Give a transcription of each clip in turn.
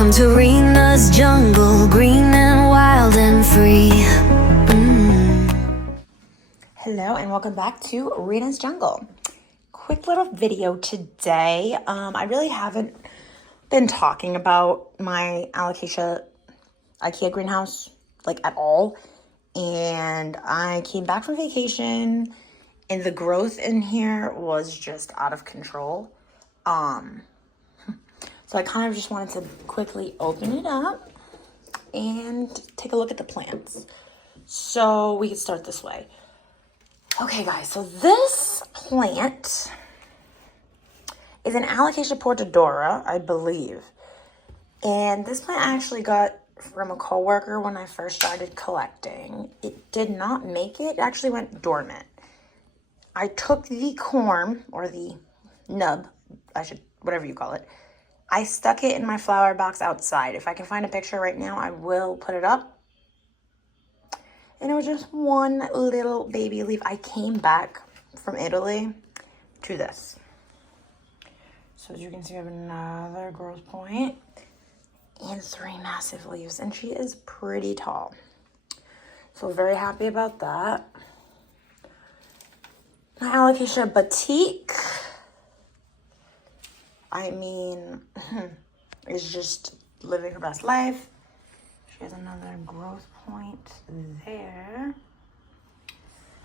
Welcome to Rena's jungle, green and wild and free. Hello and welcome back to Rena's Jungle. Quick little video today. I really haven't been talking about my Alocasia IKEA greenhouse like at all. And I came back from vacation and the growth in here was just out of control. So I kind of just wanted to quickly open it up and take a look at the plants. So we can start this way. Okay guys, so this plant is an Alocasia portadora, I believe. And this plant I actually got from a coworker when I first started collecting. It did not make it, it actually went dormant. I took the corm, or the nub, whatever you call it. I stuck it in my flower box outside. If I can find a picture right now, I will put it up. And it was just one little baby leaf. I came back from Italy to this. So as you can see, I have another growth point and 3 massive leaves. And she is pretty tall. So very happy about that. My Alocasia Batik, I mean, is just living her best life. She has another growth point there.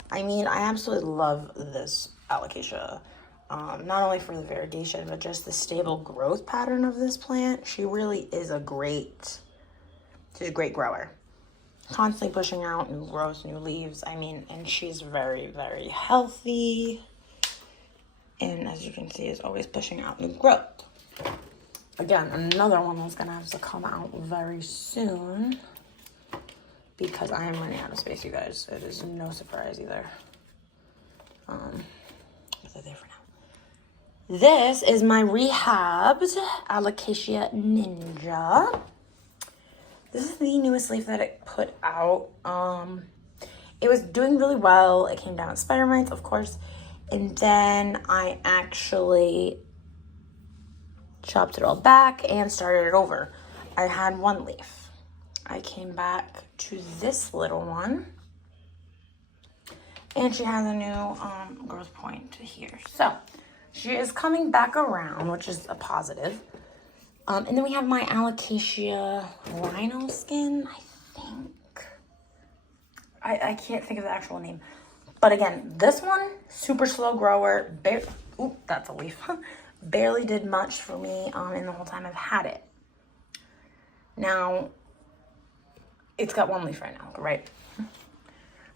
I mean, I absolutely love this Alocasia. Not only for the variegation, but just the stable growth pattern of this plant. She really is she's a great grower. Constantly pushing out new growth, new leaves. I mean, and she's very, very healthy. And as you can see, is always pushing out new growth. Again, another one that's gonna have to come out very soon because I am running out of space, you guys. It is no surprise either. They're there for now. This is my rehabbed Alocasia Ninja. This is the newest leaf that it put out. It was doing really well. It came down with spider mites, of course. And then I actually chopped it all back and started it over. I had one leaf. I came back to this little one. And she has a new growth point here. So she is coming back around, which is a positive. And then we have my Alocasia rhino skin, I think. I can't think of the actual name. But again, this one, super slow grower. Oop, that's a leaf. Barely did much for me in the whole time I've had it. Now, it's got one leaf right now, right?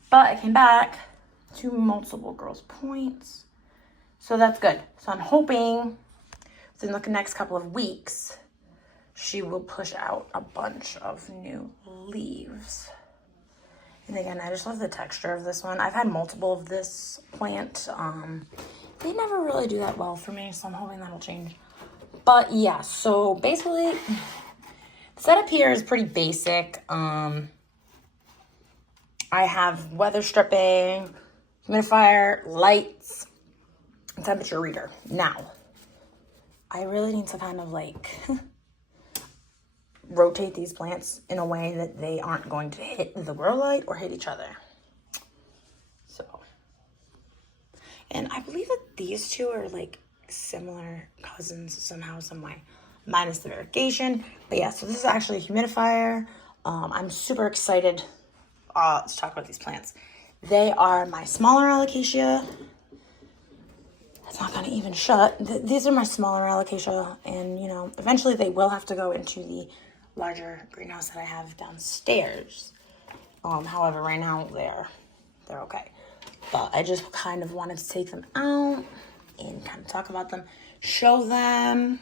But I came back to multiple growth points. So that's good. So I'm hoping within the next couple of weeks, she will push out a bunch of new leaves. And again, I just love the texture of this one. I've had multiple of this plant. They never really do that well for me, so I'm hoping that'll change. But yeah, so basically, the setup here is pretty basic. I have weather stripping, humidifier, lights, and temperature reader. Now, I really need to kind of like rotate these plants in a way that they aren't going to hit the grow light or hit each other. So, and I believe that these two are like similar cousins somehow, some way, minus the variegation. But yeah, so this is actually a humidifier. I'm super excited to talk about these plants. They are my smaller Alocasia. It's not gonna even shut. These are my smaller Alocasia, and you know, eventually they will have to go into the larger greenhouse that I have downstairs. However, right now they're okay. But I just kind of wanted to take them out and kind of talk about them, show them.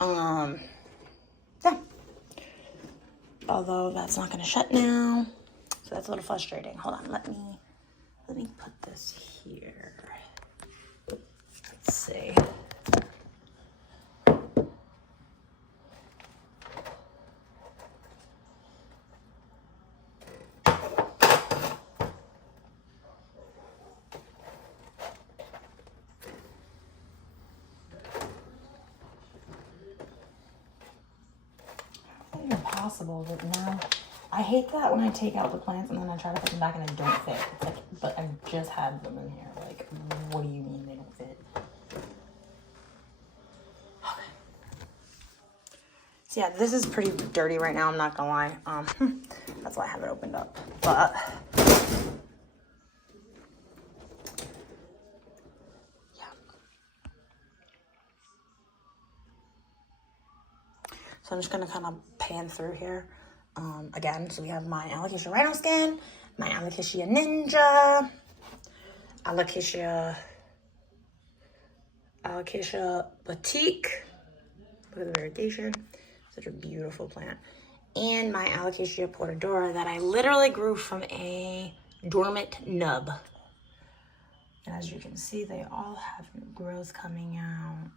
Yeah. Although that's not gonna shut now, so that's a little frustrating. Hold on, let me put this here. Let's see. possible, but now I hate that when I take out the plants and then I try to put them back and they don't fit. It's like, but I just had them in here. Like, what do you mean they don't fit? Okay. So yeah, this is pretty dirty right now, I'm not gonna lie. That's why I have it opened up. But yeah. So I'm just gonna kind of pan through here. Again, so we have my Alocasia Rhino Skin, my Alocasia Ninja, Alocasia Batik. Look at the variegation. Such a beautiful plant. And my Alocasia Portadora that I literally grew from a dormant nub. And as you can see, they all have new growth coming out.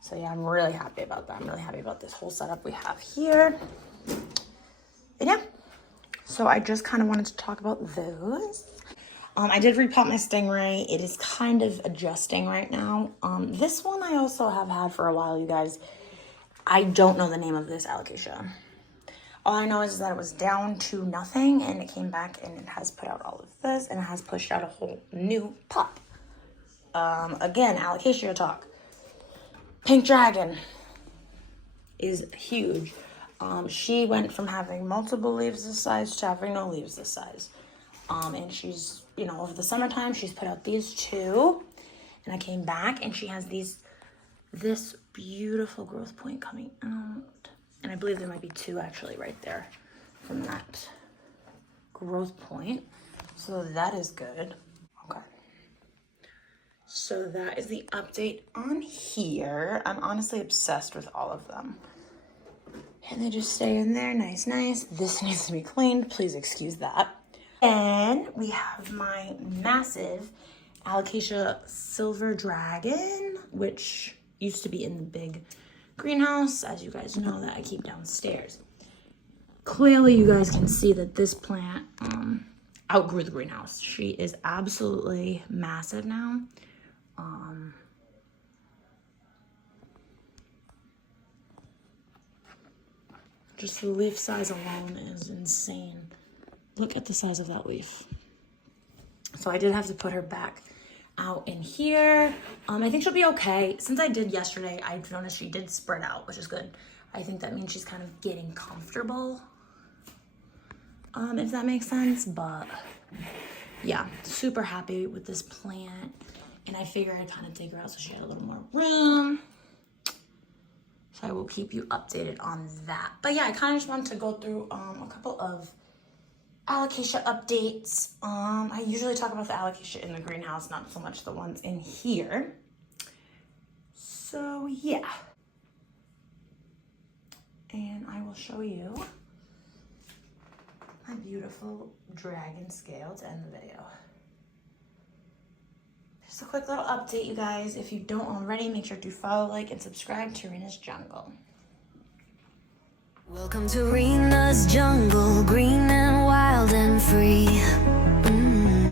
So yeah, I'm really happy about that. I'm really happy about this whole setup we have here. And yeah, so I just kind of wanted to talk about those. I did repot my Stingray. It is kind of adjusting right now. This one I also have had for a while, you guys. I don't know the name of this Alocasia. All I know is that it was down to nothing and it came back and it has put out all of this and it has pushed out a whole new pop. Again, Alocasia talk. Pink Dragon is huge. She went from having multiple leaves this size to having no leaves this size. And she's, you know, over the summertime, she's put out these two. And I came back and she has this beautiful growth point coming out. And I believe there might be two actually right there from that growth point. So that is good. Okay. So that is the update on here. I'm honestly obsessed with all of them. And they just stay in there, nice, nice. This needs to be cleaned, please excuse that. And we have my massive Alocasia Silver Dragon, which used to be in the big greenhouse, as you guys know, that I keep downstairs. Clearly, you guys can see that this plant outgrew the greenhouse. She is absolutely massive now. Just the leaf size alone is insane. Look at the size of that leaf. So I did have to put her back out in here. I think she'll be okay. Since I did yesterday, I've noticed she did spread out, which is good. I think that means she's kind of getting comfortable, if that makes sense. But yeah, super happy with this plant. And I figured I'd kind of take her out so she had a little more room. So I will keep you updated on that. But yeah, I kind of just wanted to go through a couple of Alocasia updates. I usually talk about the Alocasia in the greenhouse, not so much the ones in here. So yeah. And I will show you my beautiful dragon scale to end the video. Just a quick little update, you guys. If you don't already, make sure to follow, like, and subscribe to Rena's Jungle. Welcome to Rena's Jungle, green and wild and free.